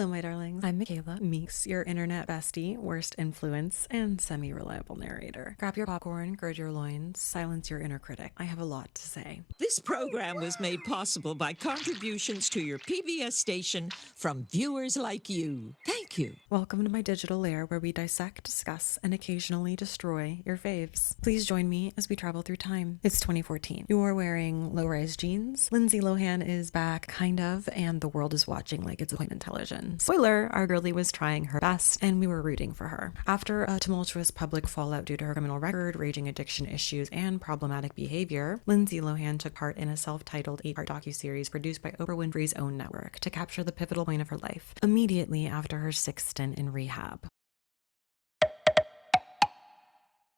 Hello, my darlings. I'm Michaela, Meeks, your internet bestie, worst influence, and semi-reliable narrator. Grab your popcorn, gird your loins, silence your inner critic. I have a lot to say. This program was made possible by contributions to your PBS station from viewers like you. Thank you. Welcome to my digital lair where we dissect, discuss, and occasionally destroy your faves. Please join me as we travel through time. It's 2014. You're wearing low-rise jeans. Lindsay Lohan is back, kind of, and the world is watching like it's appointment television. Spoiler, our girlie was trying her best, and we were rooting for her. After a tumultuous public fallout due to her criminal record, raging addiction issues, and problematic behavior, Lindsay Lohan took part in a self-titled 8-part docuseries produced by Oprah Winfrey's own network to capture the pivotal point of her life, immediately after her 6th stint in rehab.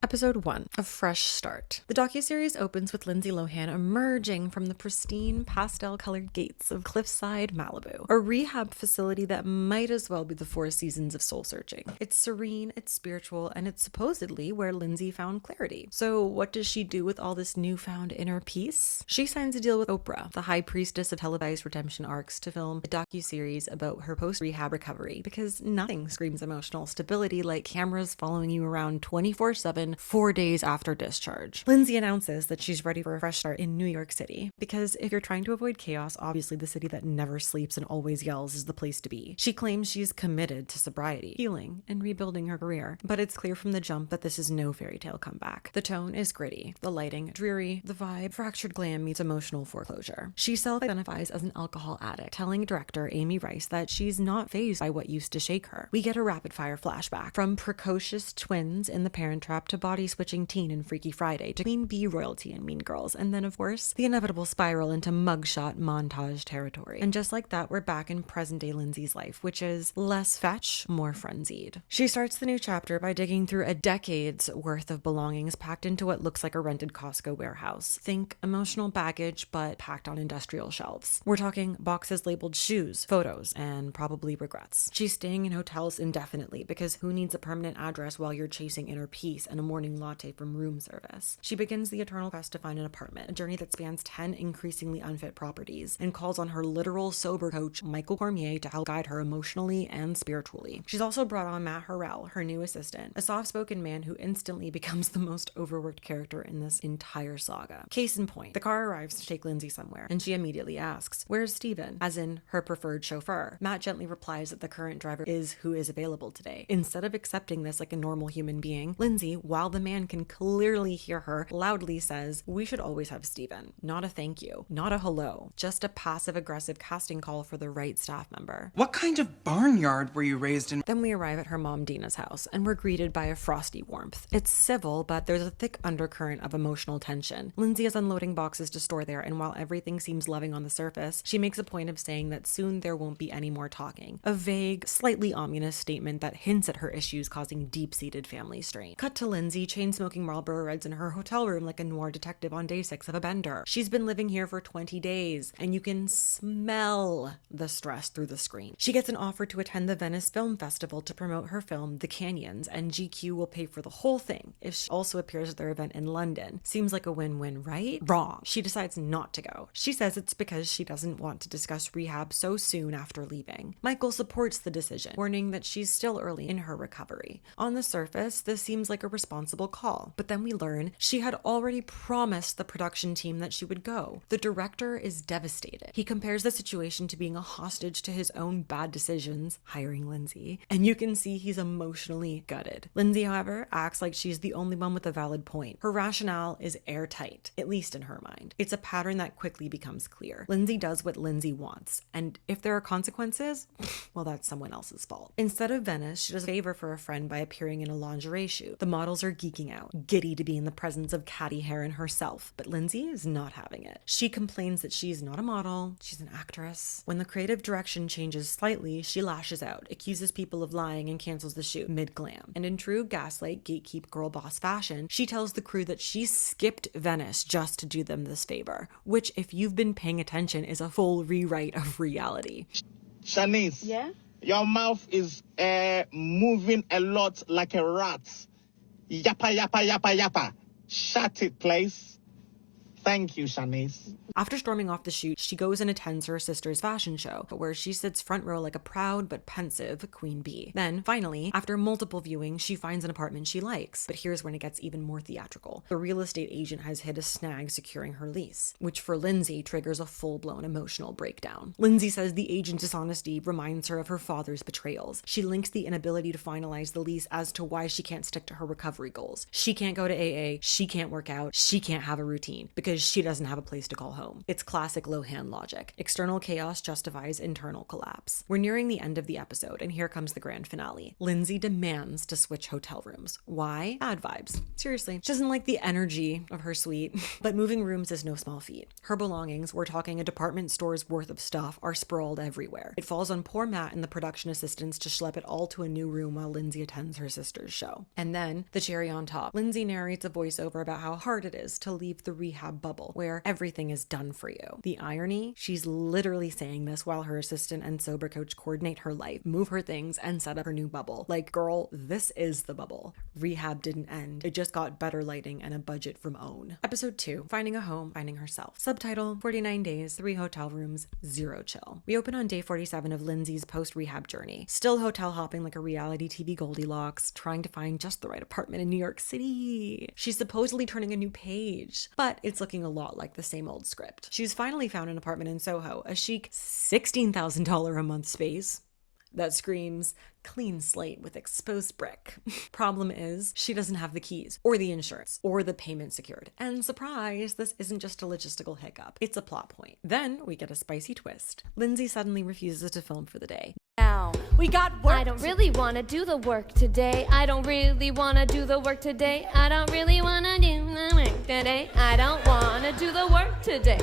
Episode 1, A Fresh Start. The docuseries opens with Lindsay Lohan emerging from the pristine pastel-colored gates of Cliffside, Malibu, a rehab facility that might as well be the Four Seasons of soul searching. It's serene, it's spiritual, and it's supposedly where Lindsay found clarity. So what does she do with all this newfound inner peace? She signs a deal with Oprah, the high priestess of televised redemption arcs, to film a docuseries about her post-rehab recovery, because nothing screams emotional stability like cameras following you around 24/7 4 days after discharge. Lindsay announces that she's ready for a fresh start in New York City, because if you're trying to avoid chaos, obviously the city that never sleeps and always yells is the place to be. She claims she's committed to sobriety, healing, and rebuilding her career, but it's clear from the jump that this is no fairy tale comeback. The tone is gritty, the lighting dreary, the vibe fractured glam meets emotional foreclosure. She self-identifies as an alcohol addict, telling director Amy Rice that she's not fazed by what used to shake her. We get a rapid-fire flashback from precocious twins in The Parent Trap to body-switching teen in Freaky Friday to Queen Bee royalty in Mean Girls, and then, of course, the inevitable spiral into mugshot montage territory. And just like that, we're back in present-day Lindsay's life, which is less fetch, more frenzied. She starts the new chapter by digging through a decade's worth of belongings packed into what looks like a rented Costco warehouse. Think emotional baggage, but packed on industrial shelves. We're talking boxes labeled shoes, photos, and probably regrets. She's staying in hotels indefinitely, because who needs a permanent address while you're chasing inner peace and a morning latte from room service? She begins the eternal quest to find an apartment, a journey that spans 10 increasingly unfit properties, and calls on her literal sober coach, Michael Cormier, to help guide her emotionally and spiritually. She's also brought on Matt Harrell, her new assistant, a soft-spoken man who instantly becomes the most overworked character in this entire saga. Case in point, the car arrives to take Lindsay somewhere, and she immediately asks, "Where's Steven?" as in her preferred chauffeur. Matt gently replies that the current driver is who is available today. Instead of accepting this like a normal human being, Lindsay, while the man can clearly hear her, loudly says, "We should always have Steven. Not a thank you, not a hello, just a passive-aggressive casting call for the right staff member." What kind of barnyard were you raised in? Then we arrive at her mom Dina's house, and we're greeted by a frosty warmth. It's civil, but there's a thick undercurrent of emotional tension. Lindsay is unloading boxes to store there, and while everything seems loving on the surface, she makes a point of saying that soon there won't be any more talking. A vague, slightly ominous statement that hints at her issues causing deep-seated family strain. Cut to Lindsay chain-smoking Marlboro Reds in her hotel room like a noir detective on day 6 of a bender. She's been living here for 20 days, and you can smell the stress through the screen. She gets an offer to attend the Venice Film Festival to promote her film, The Canyons, and GQ will pay for the whole thing if she also appears at their event in London. Seems like a win-win, right? Wrong. She decides not to go. She says it's because she doesn't want to discuss rehab so soon after leaving. Michael supports the decision, warning that she's still early in her recovery. On the surface, this seems like a responsible call, but then we learn she had already promised the production team that she would go. The director is devastated. He compares the situation to being a hostage to his own bad decisions, hiring Lindsay, and you can see he's emotionally gutted. Lindsay, however, acts like she's the only one with a valid point. Her rationale is airtight, at least in her mind. It's a pattern that quickly becomes clear. Lindsay does what Lindsay wants, and if there are consequences, well, that's someone else's fault. Instead of Venice, she does a favor for a friend by appearing in a lingerie shoot. The models are geeking out, giddy to be in the presence of Catty Heron herself, but Lindsay is not having it. She complains that she's not a model, she's an actress. When the creative direction changes slightly, she lashes out, accuses people of lying, and cancels the shoot mid-glam. And in true gaslight gatekeep girl boss fashion, she tells the crew that she skipped Venice just to do them this favor, which, if you've been paying attention, is a full rewrite of reality. Shanice. Yeah? Your mouth is moving a lot like a rat. Yappa, yappa, yappa, yappa. Shut it, please. Thank you, Shanice. After storming off the shoot, she goes and attends her sister's fashion show, where she sits front row like a proud but pensive queen bee. Then, finally, after multiple viewings, she finds an apartment she likes. But here's when it gets even more theatrical. The real estate agent has hit a snag securing her lease, which for Lindsay triggers a full-blown emotional breakdown. Lindsay says the agent's dishonesty reminds her of her father's betrayals. She links the inability to finalize the lease as to why she can't stick to her recovery goals. She can't go to AA, she can't work out, she can't have a routine, because she doesn't have a place to call home. It's classic Lohan logic. External chaos justifies internal collapse. We're nearing the end of the episode, and here comes the grand finale. Lindsay demands to switch hotel rooms. Why? Bad vibes. Seriously. She doesn't like the energy of her suite. But moving rooms is no small feat. Her belongings, we're talking a department store's worth of stuff, are sprawled everywhere. It falls on poor Matt and the production assistants to schlep it all to a new room while Lindsay attends her sister's show. And then, the cherry on top, Lindsay narrates a voiceover about how hard it is to leave the rehab bubble, where everything is done for you. The irony? She's literally saying this while her assistant and sober coach coordinate her life, move her things, and set up her new bubble. Like, girl, this is the bubble. Rehab didn't end. It just got better lighting and a budget from OWN. Episode 2, Finding a Home, Finding Herself. Subtitle, 49 days, 3 hotel rooms, 0 chill. We open on day 47 of Lindsay's post-rehab journey. Still hotel hopping like a reality TV Goldilocks, trying to find just the right apartment in New York City. She's supposedly turning a new page, but it's looking a lot like the same old script. She's finally found an apartment in Soho, a chic $16,000 a month space that screams clean slate with exposed brick. Problem is, she doesn't have the keys, or the insurance, or the payment secured. And surprise, this isn't just a logistical hiccup, it's a plot point. Then we get a spicy twist. Lindsay suddenly refuses to film for the day. Now, We got work. I don't really want to do the work today. I don't really want to do the work today. I don't really want to do the work today. I don't want to do the work today.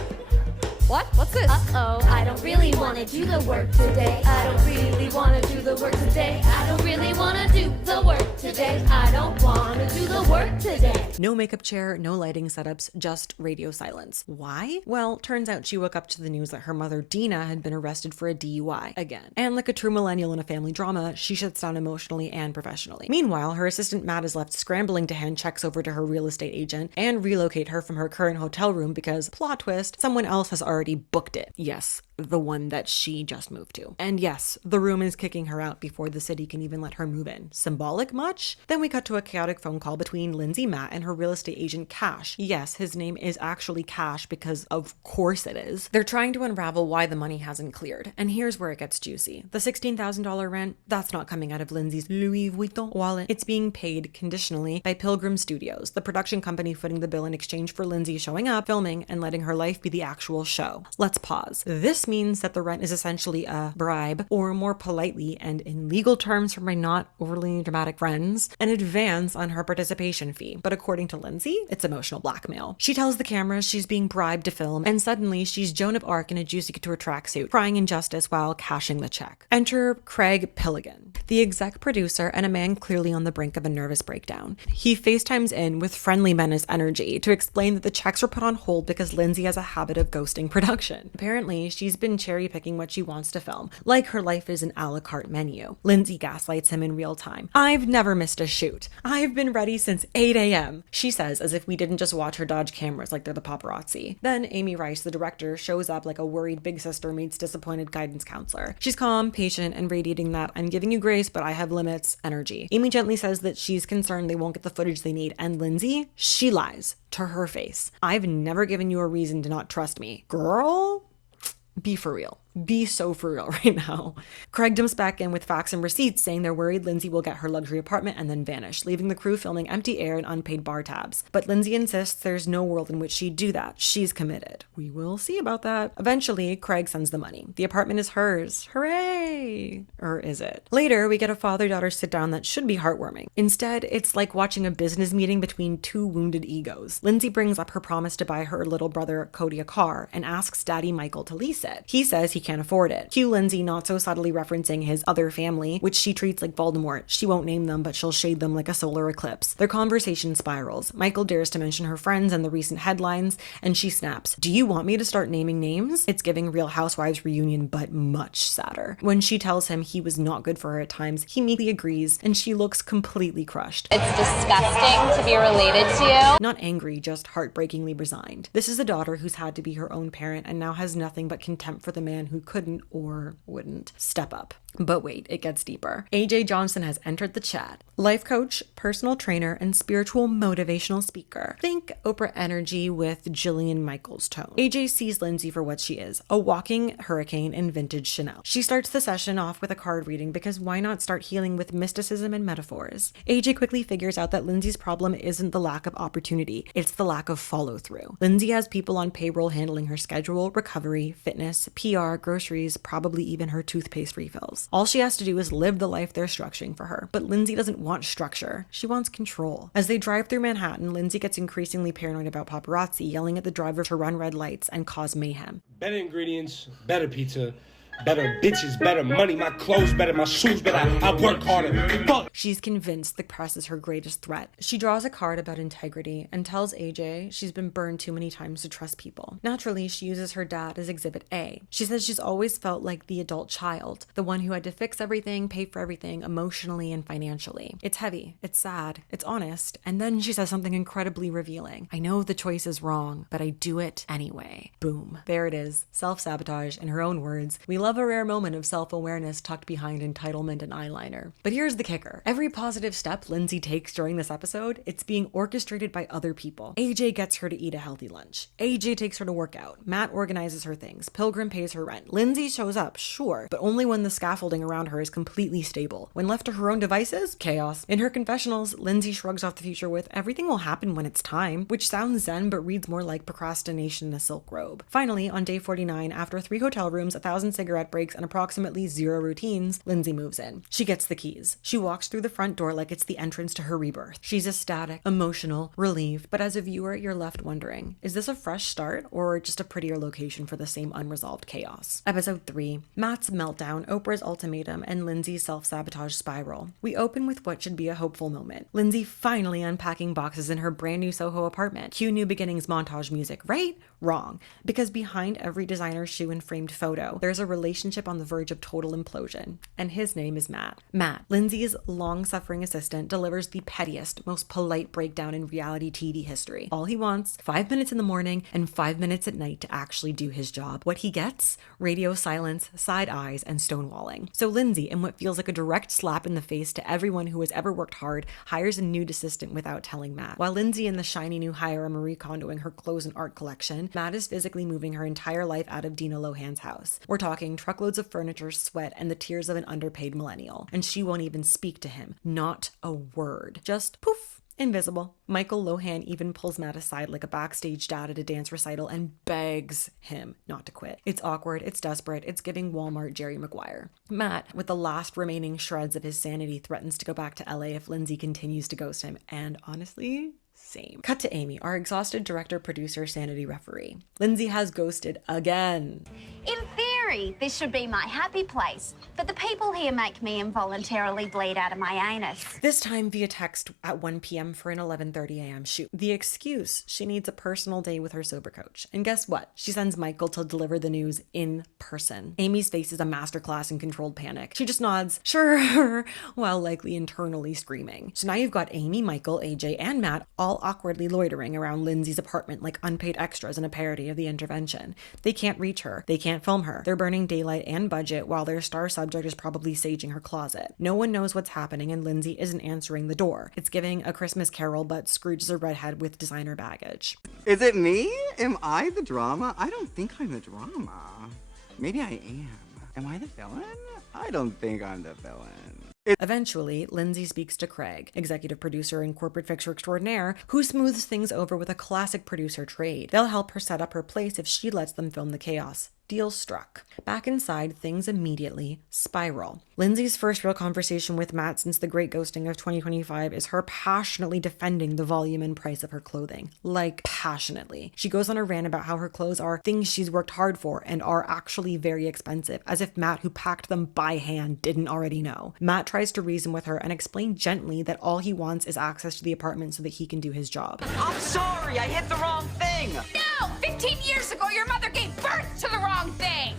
What? What's this? Uh-oh, I don't really want to do the work today. I don't really want to do the work today. I don't really want to do the work today. I don't want to do the work today. No makeup chair, no lighting setups, just radio silence. Why? Well, turns out she woke up to the news that her mother, Dina, had been arrested for a DUI again. And like a true millennial in a family drama, she shuts down emotionally and professionally. Meanwhile, her assistant Matt is left scrambling to hand checks over to her real estate agent and relocate her from her current hotel room because, plot twist, someone else has already booked it. Yes, the one that she just moved to. And yes, the room is kicking her out before the city can even let her move in. Symbolic much? Then we cut to a chaotic phone call between Lindsay, Matt, and her real estate agent Cash. Yes, his name is actually Cash because of course it is. They're trying to unravel why the money hasn't cleared. And here's where it gets juicy. The $16,000 rent, that's not coming out of Lindsay's Louis Vuitton wallet. It's being paid conditionally by Pilgrim Studios, the production company footing the bill in exchange for Lindsay showing up, filming, and letting her life be the actual show. Let's pause. This means that the rent is essentially a bribe, or more politely and in legal terms from my not overly dramatic friends, an advance on her participation fee. But according to Lindsay, it's emotional blackmail. She tells the cameras she's being bribed to film, and suddenly she's Joan of Arc in a Juicy Couture tracksuit, crying injustice while cashing the check. Enter Craig Pilligan, the exec producer and a man clearly on the brink of a nervous breakdown. He FaceTimes in with friendly menace energy to explain that the checks were put on hold because Lindsay has a habit of ghosting production. Apparently, she's been cherry-picking what she wants to film, like her life is an a la carte menu. Lindsay gaslights him in real time. I've never missed a shoot. I've been ready since 8 a.m., she says, as if we didn't just watch her dodge cameras like they're the paparazzi. Then Amy Rice, the director, shows up like a worried big sister meets disappointed guidance counselor. She's calm, patient, and radiating that "I'm giving you grace, but I have limits" energy. Amy gently says that she's concerned they won't get the footage they need, and Lindsay, she lies to her face. I've never given you a reason to not trust me. Girl, be for real. Be so for real right now. Craig jumps back in with facts and receipts saying they're worried Lindsay will get her luxury apartment and then vanish, leaving the crew filming empty air and unpaid bar tabs. But Lindsay insists there's no world in which she'd do that. She's committed. We will see about that. Eventually, Craig sends the money. The apartment is hers. Hooray! Or is it? Later, we get a father-daughter sit-down that should be heartwarming. Instead, it's like watching a business meeting between two wounded egos. Lindsay brings up her promise to buy her little brother Cody a car and asks Daddy Michael to lease it. He says he can't afford it. Cue Lindsay not so subtly referencing his other family, which she treats like Voldemort. She won't name them, but she'll shade them like a solar eclipse. Their conversation spirals. Michael dares to mention her friends and the recent headlines, and she snaps, "Do you want me to start naming names?" It's giving Real Housewives reunion, but much sadder. When she tells him he was not good for her at times, he meekly agrees, and she looks completely crushed. It's disgusting to be related to you. Not angry, just heartbreakingly resigned. This is a daughter who's had to be her own parent and now has nothing but contempt for the man who couldn't or wouldn't step up. But wait, it gets deeper. AJ Johnson has entered the chat. Life coach, personal trainer, and spiritual motivational speaker. Think Oprah energy with Jillian Michaels tone. AJ sees Lindsay for what she is, a walking hurricane in vintage Chanel. She starts the session off with a card reading because why not start healing with mysticism and metaphors? AJ quickly figures out that Lindsay's problem isn't the lack of opportunity, it's the lack of follow through. Lindsay has people on payroll handling her schedule, recovery, fitness, PR, groceries, probably even her toothpaste refills. All she has to do is live the life they're structuring for her. But Lindsay doesn't want structure. She wants control. As they drive through Manhattan, Lindsay gets increasingly paranoid about paparazzi yelling at the driver to run red lights and cause mayhem. Better ingredients, better pizza, better bitches, better money, my clothes better, my shoes better, I work harder. Fuck! She's convinced the press is her greatest threat. She draws a card about integrity and tells AJ she's been burned too many times to trust people. Naturally, she uses her dad as exhibit A. She says she's always felt like the adult child, the one who had to fix everything, pay for everything, emotionally and financially. It's heavy, it's sad, it's honest, and then she says something incredibly revealing. "I know the choice is wrong, but I do it anyway." Boom. There it is. Self-sabotage, in her own words. We love a rare moment of self-awareness tucked behind entitlement and eyeliner. But here's the kicker. Every positive step Lindsay takes during this episode, it's being orchestrated by other people. AJ gets her to eat a healthy lunch. AJ takes her to work out. Matt organizes her things. Pilgrim pays her rent. Lindsay shows up, sure, but only when the scaffolding around her is completely stable. When left to her own devices, chaos. In her confessionals, Lindsay shrugs off the future with, "Everything will happen when it's time," which sounds zen but reads more like procrastination in a silk robe. Finally, on day 49, after 3 hotel rooms, 1,000 cigarette breaks, and approximately 0 routines, Lindsay moves in. She gets the keys. She walks through the front door like it's the entrance to her rebirth. She's ecstatic, emotional, relieved, but as a viewer, you're left wondering, is this a fresh start or just a prettier location for the same unresolved chaos? Episode 3, Matt's meltdown, Oprah's ultimatum, and Lindsay's self-sabotage spiral. We open with what should be a hopeful moment. Lindsay finally unpacking boxes in her brand new Soho apartment. Cue New Beginnings montage music, right? Wrong. Because behind every designer shoe and framed photo, there's a relationship on the verge of total implosion. And his name is Matt. Matt, Lindsay's long-suffering assistant, delivers the pettiest, most polite breakdown in reality TV history. All he wants, 5 minutes in the morning and 5 minutes at night to actually do his job. What he gets? Radio silence, side eyes, and stonewalling. So Lindsay, in what feels like a direct slap in the face to everyone who has ever worked hard, hires a nude assistant without telling Matt. While Lindsay and the shiny new hire are Marie Kondoing her clothes and art collection, Matt is physically moving her entire life out of Dina Lohan's house. We're talking truckloads of furniture, sweat, and the tears of an underpaid millennial. And she won't even speak to him. Not a word. Just poof. Invisible. Michael Lohan even pulls Matt aside like a backstage dad at a dance recital and begs him not to quit. It's awkward, it's desperate, it's giving Walmart Jerry Maguire. Matt, with the last remaining shreds of his sanity, threatens to go back to LA if Lindsay continues to ghost him. And honestly, same. Cut to Amy, our exhausted director, producer, sanity referee. Lindsay has ghosted again. In theory, this should be my happy place, but the people here make me involuntarily bleed out of my anus. This time via text at 1 p.m. for an 11:30 a.m. shoot. The excuse, she needs a personal day with her sober coach. And guess what? She sends Michael to deliver the news in person. Amy's face is a masterclass in controlled panic. She just nods, sure, while likely internally screaming. So now you've got Amy, Michael, AJ, and Matt all awkwardly loitering around Lindsay's apartment like unpaid extras in a parody of The Intervention. They can't reach her. They can't film her. They're burning daylight and budget while their star subject is probably saging her closet. No one knows what's happening and Lindsay isn't answering the door. It's giving A Christmas Carol, but Scrooge is a redhead with designer baggage. Is it me? Am I the drama? I don't think I'm the drama. Maybe I am. Am I the villain? I don't think I'm the villain. Eventually, Lindsay speaks to Craig, executive producer and corporate fixer extraordinaire, who smooths things over with a classic producer trade. They'll help her set up her place if she lets them film the chaos. Deal struck. Back inside, things immediately spiral. Lindsay's first real conversation with Matt since the great ghosting of 2025 is her passionately defending the volume and price of her clothing. Like, passionately. She goes on a rant about how her clothes are things she's worked hard for and are actually very expensive, as if Matt, who packed them by hand, didn't already know. Matt tries to reason with her and explain gently that all he wants is access to the apartment so that he can do his job. I'm sorry, I hit the wrong thing. No! 15 years ago, your mother gave birth to the wrong thing!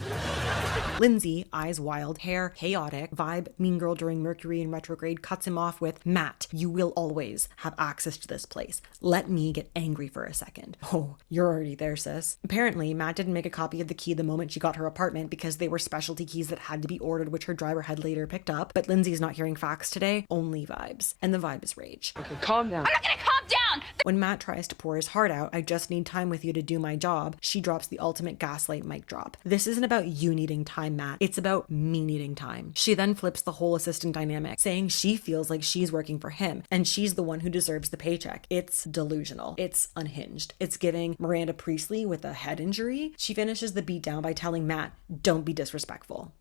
Lindsay, eyes wild, hair chaotic, vibe mean girl during Mercury in retrograde, cuts him off with, Matt, you will always have access to this place. Let me get angry for a second. Oh, you're already there, sis. Apparently, Matt didn't make a copy of the key the moment she got her apartment because they were specialty keys that had to be ordered, which her driver had later picked up. But Lindsay's not hearing facts today, only vibes. And the vibe is rage. Okay, calm down. I'm not gonna calm down! When Matt tries to pour his heart out, I just need time with you to do my job, she drops the ultimate gaslight mic drop. This isn't about you needing time, Matt. It's about me needing time. She then flips the whole assistant dynamic, saying she feels like she's working for him and she's the one who deserves the paycheck. It's delusional. It's unhinged. It's giving Miranda Priestley with a head injury. She finishes the beatdown by telling Matt, don't be disrespectful.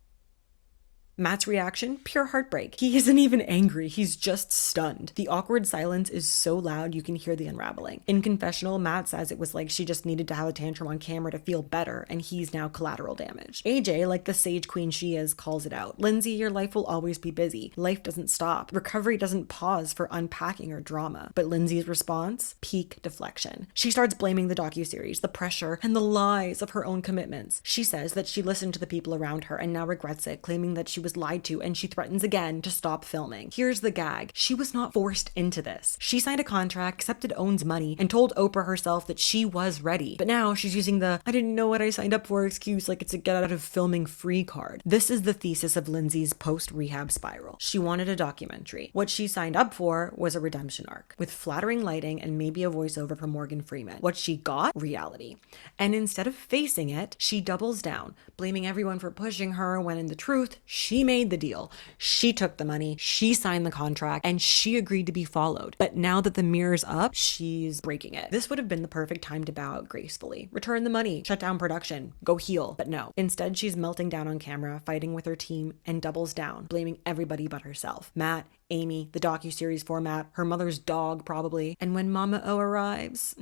Matt's reaction, pure heartbreak. He isn't even angry, he's just stunned. The awkward silence is so loud you can hear the unraveling. In confessional, Matt says it was like she just needed to have a tantrum on camera to feel better, and he's now collateral damage. AJ, like the sage queen she is, calls it out. Lindsay, your life will always be busy. Life doesn't stop. Recovery doesn't pause for unpacking or drama. But Lindsay's response? Peak deflection. She starts blaming the docuseries, the pressure, and the lies of her own commitments. She says that she listened to the people around her and now regrets it, claiming that she was lied to, and she threatens again to stop filming. Here's the gag. She was not forced into this. She signed a contract, accepted Owen's money, and told Oprah herself that she was ready. But now she's using the I didn't know what I signed up for excuse like it's a get out of filming free card. This is the thesis of Lindsay's post-rehab spiral. She wanted a documentary. What she signed up for was a redemption arc, with flattering lighting and maybe a voiceover from Morgan Freeman. What she got? Reality. And instead of facing it, she doubles down, blaming everyone for pushing her when in the truth, she made the deal. She took the money, she signed the contract, and she agreed to be followed. But now that the mirror's up, she's breaking it. This would have been the perfect time to bow out gracefully. Return the money, shut down production, go heal. But no. Instead, she's melting down on camera, fighting with her team, and doubles down, blaming everybody but herself. Matt, Amy, the docuseries format, her mother's dog probably. And when Mama O arrives,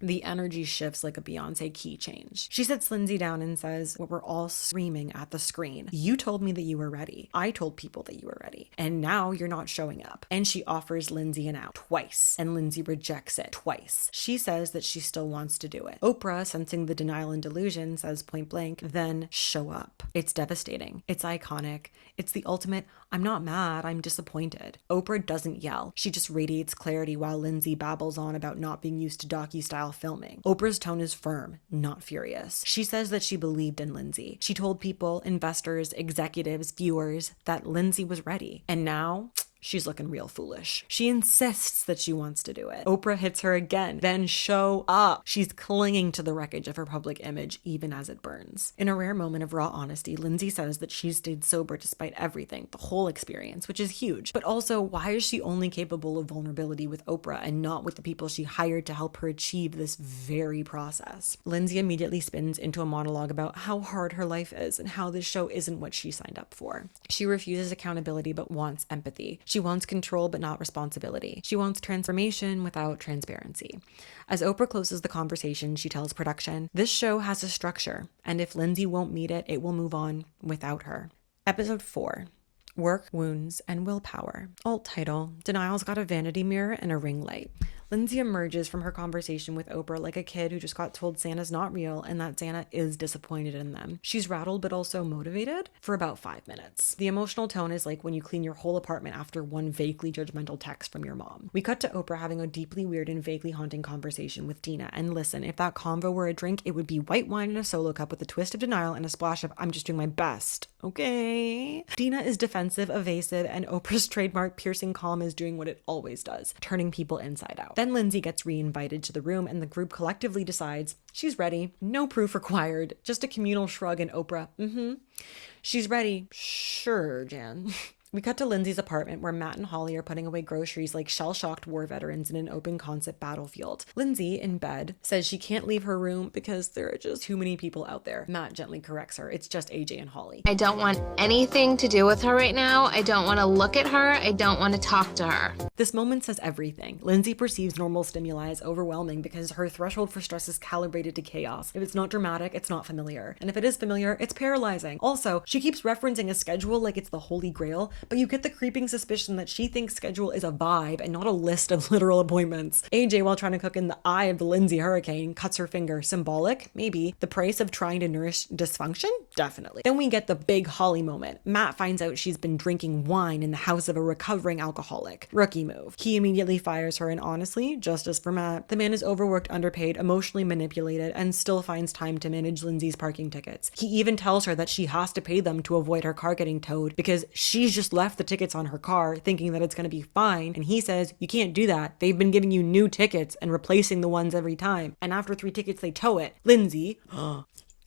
the energy shifts like a Beyonce key change. She sits Lindsay down and says what we're all screaming at the screen. You told me that you were ready. I told people that you were ready. And now you're not showing up. And she offers Lindsay an out twice. And Lindsay rejects it twice. She says that she still wants to do it. Oprah, sensing the denial and delusion, says point blank, then show up. It's devastating. It's iconic. It's the ultimate, I'm not mad, I'm disappointed. Oprah doesn't yell. She just radiates clarity while Lindsay babbles on about not being used to docu-style filming. Oprah's tone is firm, not furious. She says that she believed in Lindsay. She told people, investors, executives, viewers, that Lindsay was ready. And now she's looking real foolish. She insists that she wants to do it. Oprah hits her again. Then show up. She's clinging to the wreckage of her public image, even as it burns. In a rare moment of raw honesty, Lindsay says that she stayed sober despite everything, the whole experience, which is huge. But also, why is she only capable of vulnerability with Oprah and not with the people she hired to help her achieve this very process? Lindsay immediately spins into a monologue about how hard her life is and how this show isn't what she signed up for. She refuses accountability but wants empathy. She wants control but not responsibility. She wants transformation without transparency. As Oprah closes the conversation, she tells production, this show has a structure, and if Lindsay won't meet it, it will move on without her. Episode 4. Work, Wounds, and Willpower. Alt title, Denial's got a vanity mirror and a ring light. Lindsay emerges from her conversation with Oprah like a kid who just got told Santa's not real and that Santa is disappointed in them. She's rattled but also motivated for about 5 minutes. The emotional tone is like when you clean your whole apartment after one vaguely judgmental text from your mom. We cut to Oprah having a deeply weird and vaguely haunting conversation with Dina, and listen, if that convo were a drink, it would be white wine in a solo cup with a twist of denial and a splash of I'm just doing my best. Okay. Dina is defensive, evasive, and Oprah's trademark piercing calm is doing what it always does, turning people inside out. Then Lindsay gets re-invited to the room and the group collectively decides she's ready. No proof required. Just a communal shrug and Oprah, She's ready. Sure, Jan. We cut to Lindsay's apartment where Matt and Holly are putting away groceries like shell-shocked war veterans in an open concept battlefield. Lindsay, in bed, says she can't leave her room because there are just too many people out there. Matt gently corrects her. It's just AJ and Holly. I don't want anything to do with her right now. I don't want to look at her. I don't want to talk to her. This moment says everything. Lindsay perceives normal stimuli as overwhelming because her threshold for stress is calibrated to chaos. If it's not dramatic, it's not familiar. And if it is familiar, it's paralyzing. Also, she keeps referencing a schedule like it's the holy grail, but you get the creeping suspicion that she thinks schedule is a vibe and not a list of literal appointments. AJ, while trying to cook in the eye of the Lindsay hurricane, cuts her finger. Symbolic? Maybe. The price of trying to nourish dysfunction? Definitely. Then we get the big Holly moment. Matt finds out she's been drinking wine in the house of a recovering alcoholic. Rookie move. He immediately fires her, and honestly, justice for Matt. The man is overworked, underpaid, emotionally manipulated, and still finds time to manage Lindsay's parking tickets. He even tells her that she has to pay them to avoid her car getting towed because she's just left the tickets on her car thinking that it's going to be fine, and he says, you can't do that. They've been giving you new tickets and replacing the ones every time, and after 3 tickets they tow it. Lindsay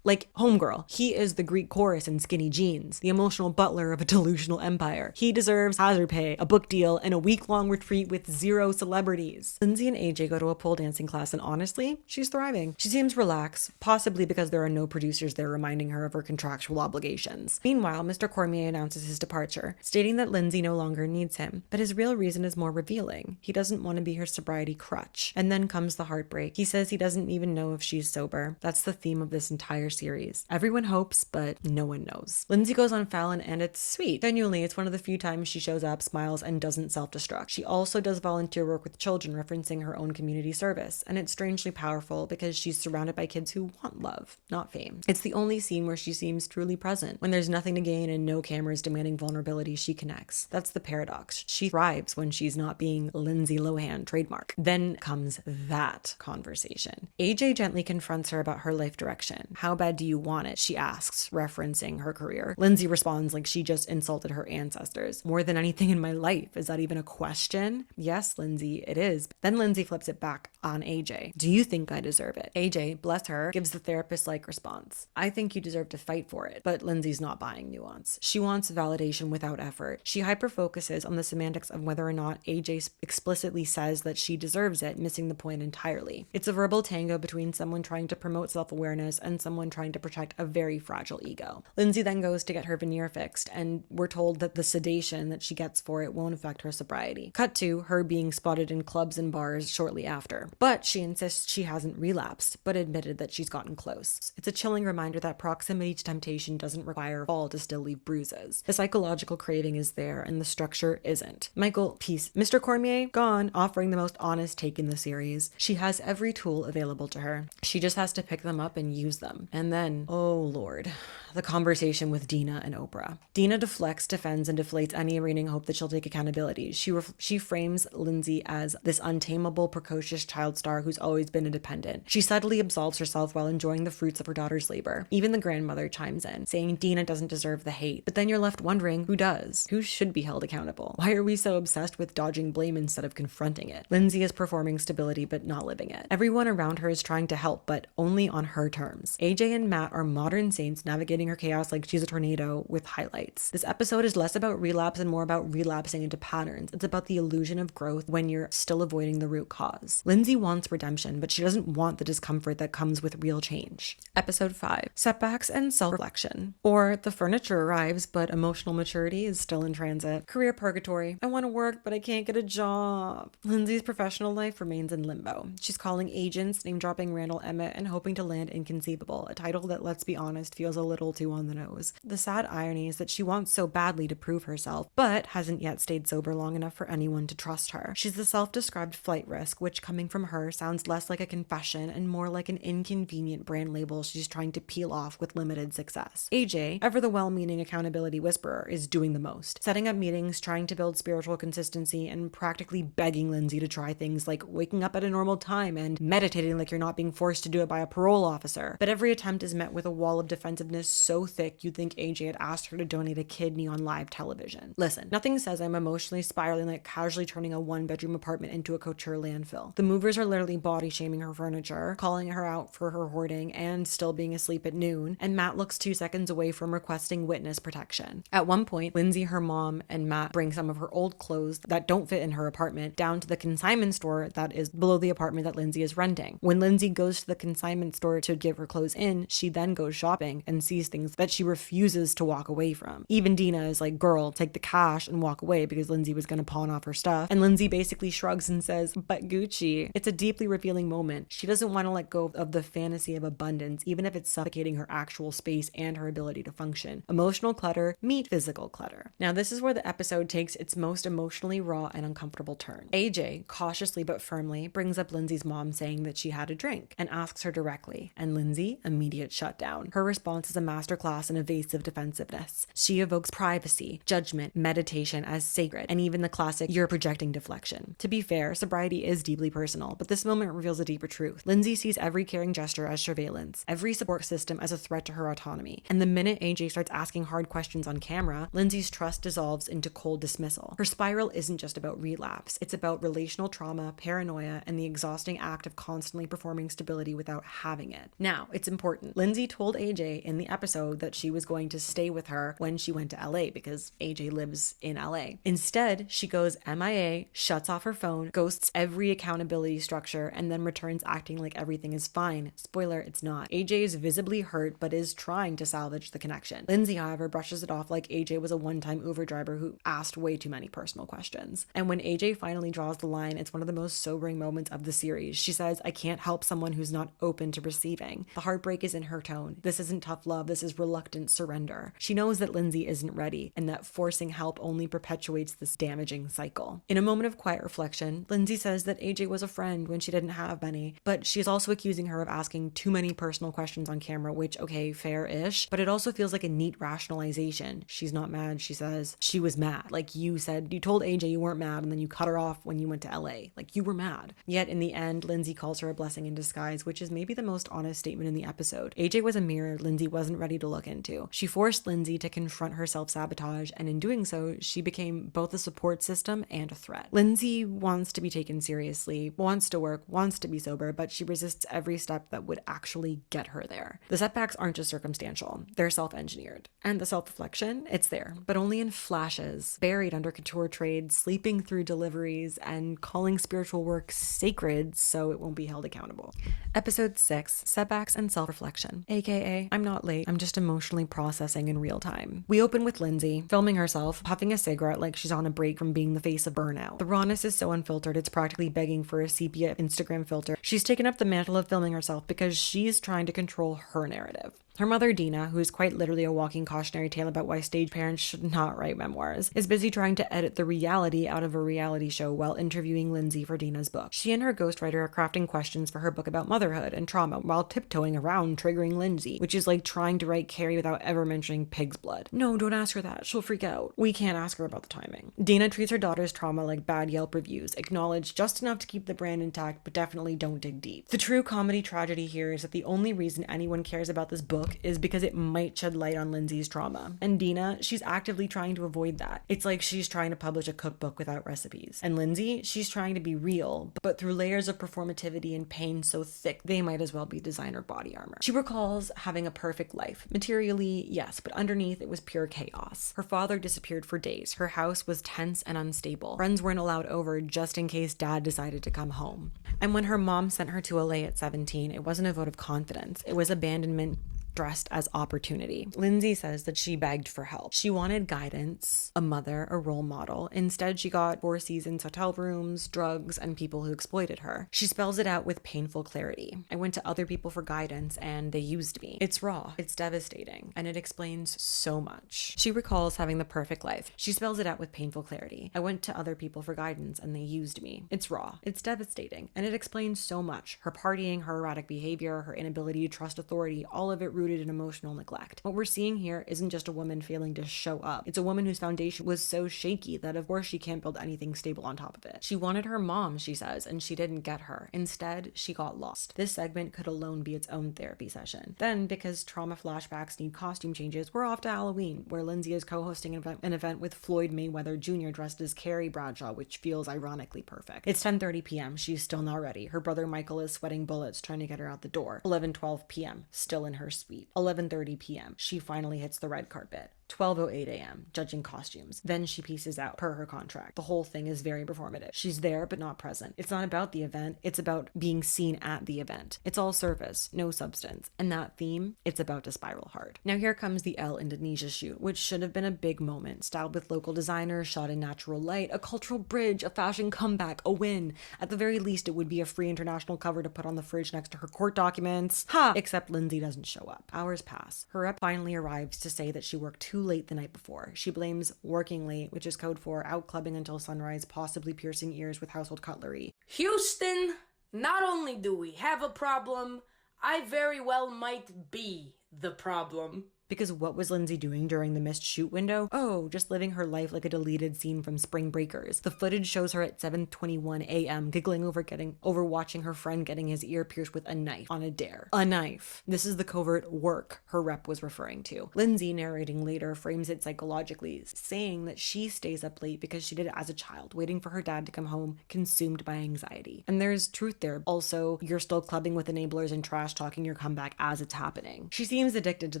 like homegirl. He is the Greek chorus in skinny jeans, the emotional butler of a delusional empire. He deserves hazard pay, a book deal, and a week-long retreat with 0 celebrities. Lindsay and AJ go to a pole dancing class, and honestly, she's thriving. She seems relaxed, possibly because there are no producers there reminding her of her contractual obligations. Meanwhile, Mr. Cormier announces his departure, stating that Lindsay no longer needs him, but his real reason is more revealing. He doesn't want to be her sobriety crutch. And then comes the heartbreak. He says he doesn't even know if she's sober. That's the theme of this entire series. Everyone hopes, but no one knows. Lindsay goes on Fallon, and it's sweet. Genuinely, it's one of the few times she shows up, smiles, and doesn't self-destruct. She also does volunteer work with children, referencing her own community service, and it's strangely powerful because she's surrounded by kids who want love, not fame. It's the only scene where she seems truly present. When there's nothing to gain and no cameras demanding vulnerability, she connects. That's the paradox. She thrives when she's not being Lindsay Lohan trademark. Then comes that conversation. AJ gently confronts her about her life direction. How bad do you want it? She asks, referencing her career. Lindsay responds like she just insulted her ancestors. More than anything in my life. Is that even a question? Yes, Lindsay, it is. Then Lindsay flips it back on AJ. Do you think I deserve it? AJ, bless her, gives the therapist-like response. I think you deserve to fight for it. But Lindsay's not buying nuance. She wants validation without effort. She hyper-focuses on the semantics of whether or not AJ explicitly says that she deserves it, missing the point entirely. It's a verbal tango between someone trying to promote self-awareness and someone trying to protect a very fragile ego. Lindsay then goes to get her veneer fixed, and we're told that the sedation that she gets for it won't affect her sobriety. Cut to her being spotted in clubs and bars shortly after. But she insists she hasn't relapsed, but admitted that she's gotten close. It's a chilling reminder that proximity to temptation doesn't require a fall to still leave bruises. The psychological craving is there, and the structure isn't. Michael, peace. Mr. Cormier, gone, offering the most honest take in the series. She has every tool available to her. She just has to pick them up and use them. And then, oh Lord, the conversation with Dina and Oprah. Dina deflects, defends, and deflates any reigning hope that she'll take accountability. She frames Lindsay as this untamable, precocious child star who's always been independent. She subtly absolves herself while enjoying the fruits of her daughter's labor. Even the grandmother chimes in, saying Dina doesn't deserve the hate. But then you're left wondering, who does? Who should be held accountable? Why are we so obsessed with dodging blame instead of confronting it? Lindsay is performing stability but not living it. Everyone around her is trying to help, but only on her terms. AJ and Matt are modern saints navigating her chaos like she's a tornado with highlights. This episode is less about relapse and more about relapsing into patterns. It's about the illusion of growth when you're still avoiding the root cause. Lindsay wants redemption, but she doesn't want the discomfort that comes with real change. Episode 5. Setbacks and self-reflection. Or the furniture arrives, but emotional maturity is still in transit. Career purgatory. I want to work, but I can't get a job. Lindsay's professional life remains in limbo. She's calling agents, name-dropping Randall Emmett, and hoping to land Inconceivable, a title that, let's be honest, feels a little too on the nose. The sad irony is that she wants so badly to prove herself, but hasn't yet stayed sober long enough for anyone to trust her. She's the self-described flight risk, which coming from her sounds less like a confession and more like an inconvenient brand label she's trying to peel off with limited success. AJ, ever the well-meaning accountability whisperer, is doing the most, setting up meetings, trying to build spiritual consistency, and practically begging Lindsay to try things like waking up at a normal time and meditating like you're not being forced to do it by a parole officer. But every attempt attempt is met with a wall of defensiveness so thick you'd think AJ had asked her to donate a kidney on live television. Listen, nothing says I'm emotionally spiraling like casually turning a one-bedroom apartment into a couture landfill. The movers are literally body shaming her furniture, calling her out for her hoarding and still being asleep at noon, and Matt looks 2 seconds away from requesting witness protection. At one point, Lindsay, her mom, and Matt bring some of her old clothes that don't fit in her apartment down to the consignment store that is below the apartment that Lindsay is renting. When Lindsay goes to the consignment store to give her clothes in, she then goes shopping and sees things that she refuses to walk away from. Even Dina is like, girl, take the cash and walk away, because Lindsay was going to pawn off her stuff. And Lindsay basically shrugs and says, but Gucci. It's a deeply revealing moment. She doesn't want to let go of the fantasy of abundance, even if it's suffocating her actual space and her ability to function. Emotional clutter meet physical clutter. Now, this is where the episode takes its most emotionally raw and uncomfortable turn. AJ, cautiously but firmly, brings up Lindsay's mom saying that she had a drink and asks her directly, and Lindsay, immediate shutdown. Her response is a masterclass in evasive defensiveness. She evokes privacy, judgment, meditation as sacred, and even the classic "you're projecting" deflection. To be fair, sobriety is deeply personal, but this moment reveals a deeper truth. Lindsay sees every caring gesture as surveillance, every support system as a threat to her autonomy, and the minute AJ starts asking hard questions on camera, Lindsay's trust dissolves into cold dismissal. Her spiral isn't just about relapse, it's about relational trauma, paranoia, and the exhausting act of constantly performing stability without having it. Now, it's important. Lindsay told AJ in the episode that she was going to stay with her when she went to LA because AJ lives in LA. Instead, she goes MIA, shuts off her phone, ghosts every accountability structure, and then returns acting like everything is fine. Spoiler, it's not. AJ is visibly hurt but is trying to salvage the connection. Lindsay, however, brushes it off like AJ was a one-time Uber driver who asked way too many personal questions. And when AJ finally draws the line, it's one of the most sobering moments of the series. She says, I can't help someone who's not open to receiving. The heartbreak is in her tone. This isn't tough love, this is reluctant surrender. She knows that Lindsay isn't ready, and that forcing help only perpetuates this damaging cycle. In a moment of quiet reflection, Lindsay says that AJ was a friend when she didn't have many, but she's also accusing her of asking too many personal questions on camera, which, okay, fair-ish, but it also feels like a neat rationalization. She's not mad, she says. She was mad. Like you said, you told AJ you weren't mad, and then you cut her off when you went to LA. Like, you were mad. Yet in the end, Lindsay calls her a blessing in disguise, which is maybe the most honest statement in the episode. AJ was a mirror Lindsay wasn't ready to look into. She forced Lindsay to confront her self-sabotage, and in doing so, she became both a support system and a threat. Lindsay wants to be taken seriously, wants to work, wants to be sober, but she resists every step that would actually get her there. The setbacks aren't just circumstantial, they're self-engineered. And the self-reflection, it's there, but only in flashes, buried under couture trades, sleeping through deliveries, and calling spiritual work sacred so it won't be held accountable. Episode 6, Setbacks and Self-Reflection, aka I'm not late, I'm just emotionally processing in real time. We open with Lindsay filming herself, puffing a cigarette like she's on a break from being the face of burnout. The rawness is so unfiltered, it's practically begging for a sepia Instagram filter. She's taken up the mantle of filming herself because she's trying to control her narrative. Her mother, Dina, who is quite literally a walking cautionary tale about why stage parents should not write memoirs, is busy trying to edit the reality out of a reality show while interviewing Lindsay for Dina's book. She and her ghostwriter are crafting questions for her book about motherhood and trauma while tiptoeing around triggering Lindsay, which is like trying to write Carrie without ever mentioning pig's blood. No, don't ask her that. She'll freak out. We can't ask her about the timing. Dina treats her daughter's trauma like bad Yelp reviews, acknowledge just enough to keep the brand intact, but definitely don't dig deep. The true comedy tragedy here is that the only reason anyone cares about this book is because it might shed light on Lindsay's trauma. And Dina, she's actively trying to avoid that. It's like she's trying to publish a cookbook without recipes. And Lindsay, she's trying to be real, but through layers of performativity and pain so thick, they might as well be designer body armor. She recalls having a perfect life. Materially, yes, but underneath it was pure chaos. Her father disappeared for days. Her house was tense and unstable. Friends weren't allowed over just in case dad decided to come home. And when her mom sent her to LA at 17, it wasn't a vote of confidence. It was abandonment dressed as opportunity. Lindsay says that she begged for help. She wanted guidance, a mother, a role model. Instead, she got 4 seasons, hotel rooms, drugs, and people who exploited her. She spells it out with painful clarity. I went to other people for guidance and they used me. It's raw, it's devastating, and it explains so much. She recalls having the perfect life. She spells it out with painful clarity. I went to other people for guidance and they used me. It's raw, it's devastating, and it explains so much. Her partying, her erratic behavior, her inability to trust authority, all of it rooted rooted in emotional neglect. What we're seeing here isn't just a woman failing to show up. It's a woman whose foundation was so shaky that of course she can't build anything stable on top of it. She wanted her mom, she says, and she didn't get her. Instead, she got lost. This segment could alone be its own therapy session. Then, because trauma flashbacks need costume changes, we're off to Halloween, where Lindsay is co-hosting an event with Floyd Mayweather Jr. dressed as Carrie Bradshaw, which feels ironically perfect. It's 10:30 p.m. She's still not ready. Her brother Michael is sweating bullets trying to get her out the door. 11:12 p.m. Still in her suite. 11:30 p.m. She finally hits the red carpet. 12:08 a.m. judging costumes. Then she pieces out per her contract. The whole thing is very performative. She's there but not present. It's not about the event, it's about being seen at the event. It's all surface, no substance. And that theme, it's about to spiral hard. Now here comes the Elle Indonesia shoot, which should have been a big moment, styled with local designers, shot in natural light, a cultural bridge, a fashion comeback, a win. At the very least, it would be a free international cover to put on the fridge next to her court documents. Ha! Except Lindsay doesn't show up. Hours pass. Her rep finally arrives to say that she worked too late the night before. She blames working late, which is code for out clubbing until sunrise, possibly piercing ears with household cutlery. Houston, not only do we have a problem, I very well might be the problem. Because what was Lindsay doing during the missed shoot window? Oh, just living her life like a deleted scene from Spring Breakers. The footage shows her at 7:21 a.m. giggling over watching her friend getting his ear pierced with a knife on a dare. A knife. This is the covert work her rep was referring to. Lindsay, narrating later, frames it psychologically, saying that she stays up late because she did it as a child, waiting for her dad to come home, consumed by anxiety. And there's truth there. Also, you're still clubbing with enablers and trash talking your comeback as it's happening. She seems addicted to